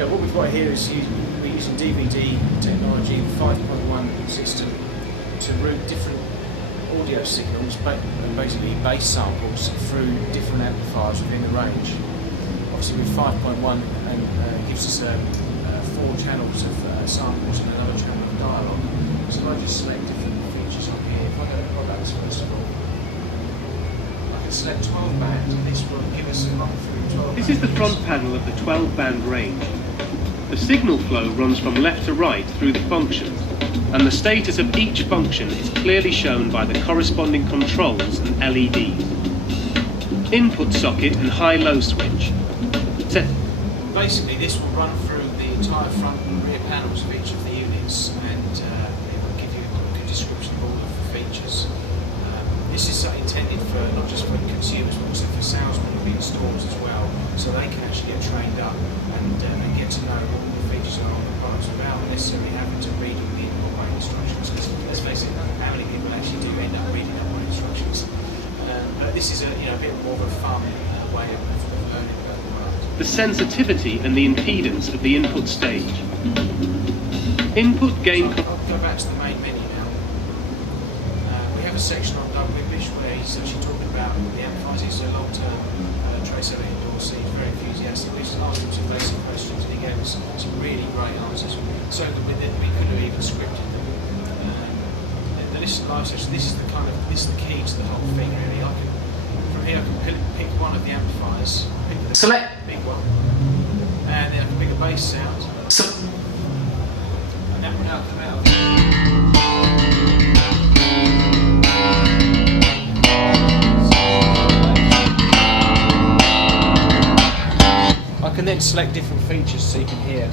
Yeah, what we've got here is we're using DVD technology, 5.1 system, to route different audio signals, basically bass samples, through different amplifiers within the range. Obviously with 5.1 and gives us 4 channels of samples and another channel of dialogue. So if I just select different features on here, if I go back to first of all, I can select 12 band, and this will give us a run through 12 This is the front panel of the 12-band range. The signal flow runs from left to right through the functions, and the status of each function is clearly shown by the corresponding controls and LEDs. Input socket and high-low switch. Basically, this will run through the entire front and rear panels of each of the units, and it will give you a good description of all of the features. This is intended for not just for consumers, but also for salesmen who be in stores as well, so they can actually get trained up and get to know what the features are on the products without necessarily having to read all the input instructions. Because let's face it, how many people actually do end up reading input instructions? But this is a bit more of a fun way of learning about the product. The sensitivity and the impedance of the input stage. Input gain. I'll go back to the main menu now. We have a section on Doug Wimbish where he's actually talking about the amplifiers. He's a long-term Trace Elliot endorsee. He's very enthusiastic. We just asked him some basic questions and he gave us some really great answers. So good with it, we could have even scripted them. The listen live session. This is the key to the whole thing really. From here I can pick one of the amplifiers. Select. Big one. And then I can pick a bass sound. And that will now come out. I can then select different features so you can hear.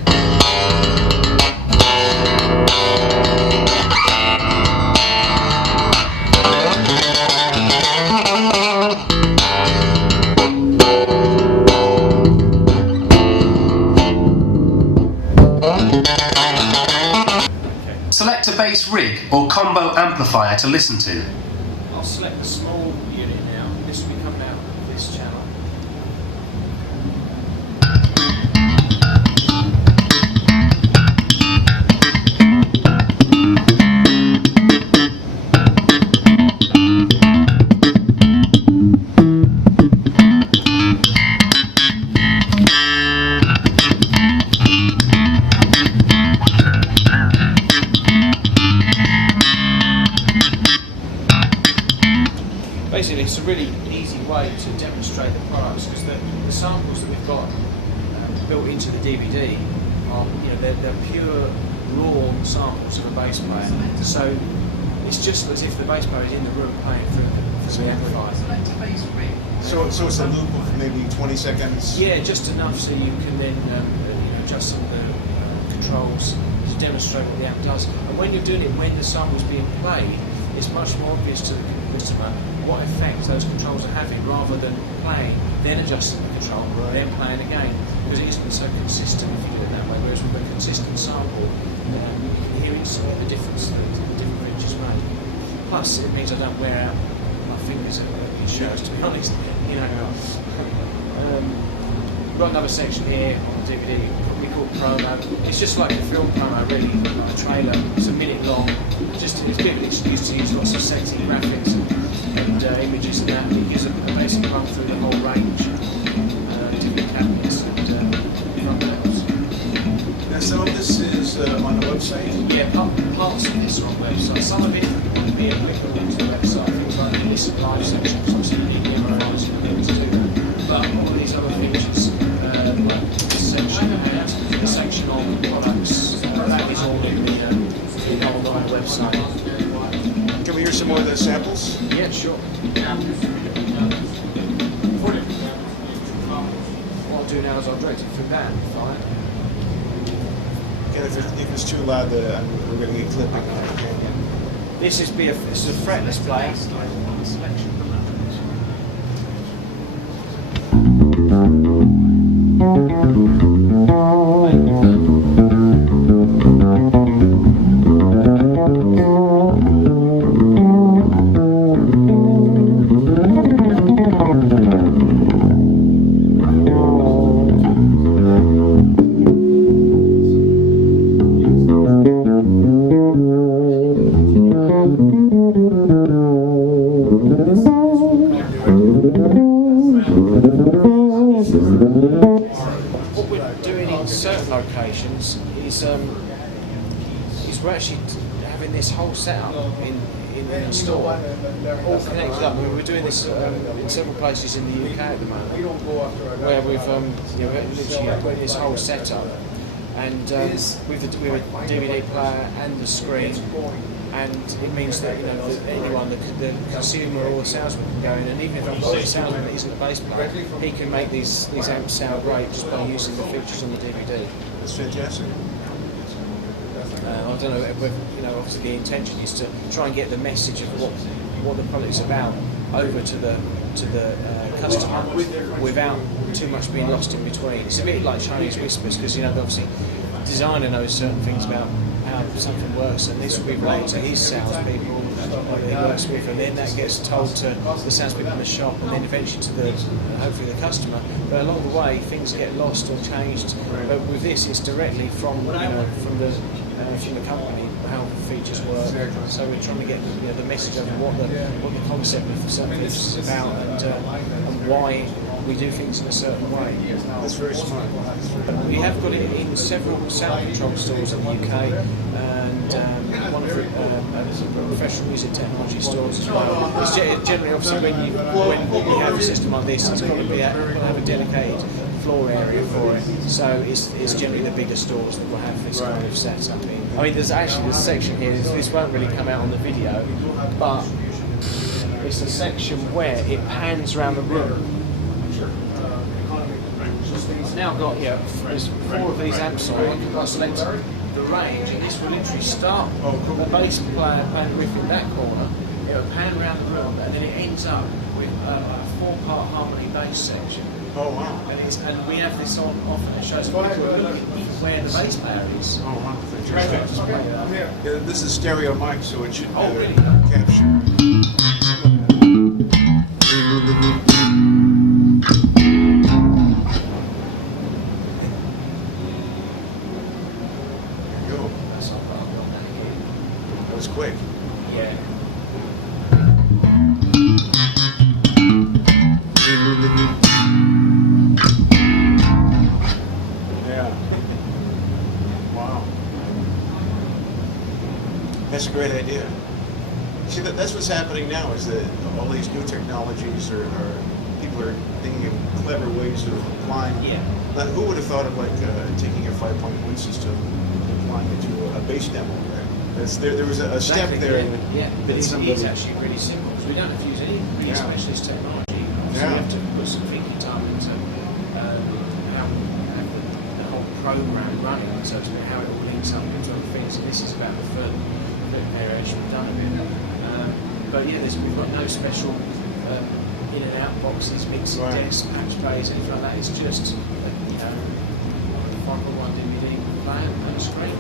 Select a bass rig or combo amplifier to listen to. I'll select the small unit now. This will be coming out of this channel. Basically, it's a really easy way to demonstrate the products because the samples that we've got built into the DVD are, they're pure raw samples of a bass player. So it's just as if the bass player is in the room playing through the amplifier. So it's a loop of maybe 20 seconds? Yeah, just enough so you can then adjust some of the controls to demonstrate what the amp does. And when you're doing it when the sample's being played, it's much more obvious to the customer what effect those controls are having rather than playing, then adjusting the control, then playing again, because it isn't so consistent if you do it that way, whereas with a consistent sample, you can hear instantly the difference that the different features make. Plus, it means I don't wear out my fingers at these shows, to be honest. We've got another section here on the DVD, we call promo. It's just like a film promo, really, like a trailer. It's a minute long. Just it's a bit of an excuse to use lots of sexy graphics and images and that. It gives a basic run through the whole range, different cabinets and front panels. Now some of this is on the website? Yeah, parts of this are on the website. Some of it will be applicable to the website. Things like the listen live sections, obviously you need cameras to be able to do that. But all of these other features, like this section and the section on products, that is all in the on the website. Can we hear some more of the samples? Yeah, sure. What I'll do now is I'll direct it through that amplifier. Again, if it's too loud, we're going to get clipping. This is a fretless player. What we're doing in certain locations is we're actually having this whole setup in the store, all connected up. I mean, we're doing this in several places in the UK at the moment, where we've literally got this whole setup, and with a DVD player and the screen, and it means that that anyone, the consumer or the salesman can go in, and even if the salesman that isn't a bass player, he can make these amps sound great just by using the features on the DVD. That's fantastic. I don't know whether, obviously the intention is to try and get the message of what the product's about over to the customer without too much being lost in between. It's a bit like Chinese whispers, because obviously the designer knows certain things about how something works, and this will be related to his salespeople that he works with, and then that gets told to the salespeople in the shop, and then eventually to hopefully the customer. But along the way, things get lost or changed. But with this, it's directly from the company how the features work. So we're trying to get the message of what the concept of certain features is about, and why we do things in a certain way. That's very smart. We have got it in several sound control stores in the UK, and one of the professional music technology stores as well. It's generally, obviously, when we have a system like this, it's got to have a dedicated floor area for it. So it's generally the bigger stores that will have this kind of setup in. I mean, there's actually this section here. This won't really come out on the video, but it's a section where it pans around the room. Now I've got there's 4 of these amps on. I select the range, and this will literally start the bass player and riff in that corner. It'll pan around the room, and then it ends up with a 4-part harmony bass section. Oh wow! And we have this on often. It shows people where the bass player is. Oh wow! Yeah, this is stereo mic, so it should really? capture. That was quick. Yeah. Yeah. Wow. That's a great idea. See, that's what's happening now, is that all these new technologies are people are thinking of clever ways of applying. Yeah. But who would have thought of taking a 5.1 system and applying it to a bass demo? Right? There was a step there. Yeah, but that it's somebody- actually really simple, because we don't have to use any really specialist technology. So Yeah. we have to put some thinking time into how the whole program running, so to speak, how it all links up into other things. And this is about the third variation we've done. But yeah, we've got no special in and out boxes, mixing desks, patch bays, anything like that. It's just 5.1 DVD player and a screen.